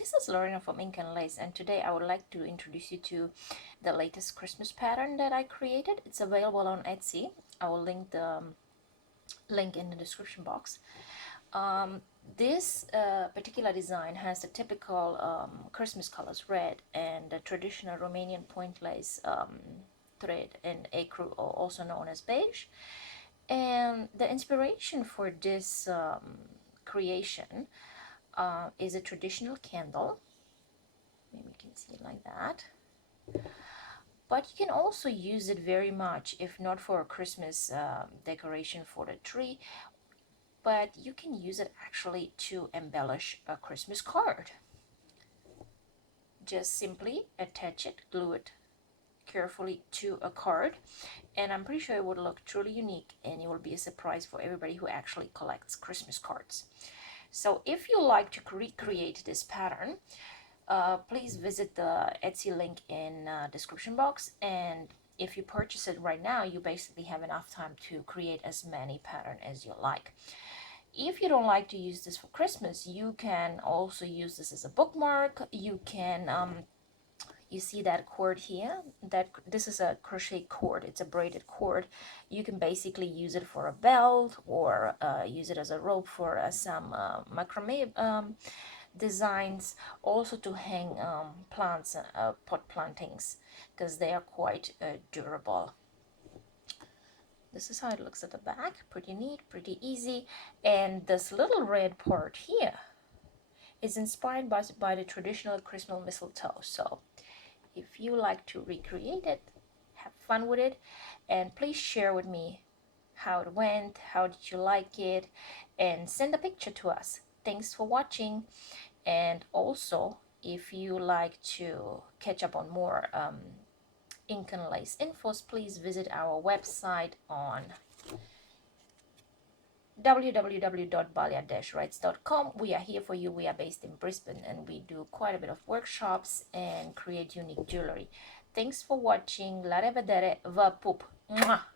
This is Lorena from Ink and Lace, and today I would like to introduce you to the latest Christmas pattern that I created. It's available on Etsy. I will link the link in the description box. This particular design has the typical Christmas colors, red, and the traditional Romanian point lace thread in ecru, also known as beige. And the inspiration for this creation is a traditional candle. Maybe you can see it like that. But you can also use it very much, if not for a Christmas decoration for the tree, but you can use it actually to embellish a Christmas card. Just simply attach it, glue it carefully to a card, and I'm pretty sure it would look truly unique, and it will be a surprise for everybody who actually collects Christmas cards. So if you like to recreate this pattern, please visit the Etsy link in description box, and if you purchase it right now, you basically have enough time to create as many patterns as you like. If you don't like to use this for Christmas, you can also use this as a bookmark. You can you see that cord here, that this is a crochet cord, it's a braided cord. You can basically use it for a belt, or use it as a rope for some macrame designs, also to hang plants, pot plantings, because they are quite durable. This is how it looks at the back. Pretty neat, pretty easy. And this little red part here is inspired by the traditional Christmas mistletoe. So if you like to recreate it, have fun with it, and please share with me how it went, how did you like it, and send a picture to us. Thanks for watching. And also, if you like to catch up on more ink and lace infos, please visit our website on www.balea-Raitz.com. We are here for you. We are based in Brisbane, and we do quite a bit of workshops and create unique jewelry. Thanks for watching. La revedere, vă pup. Mwah!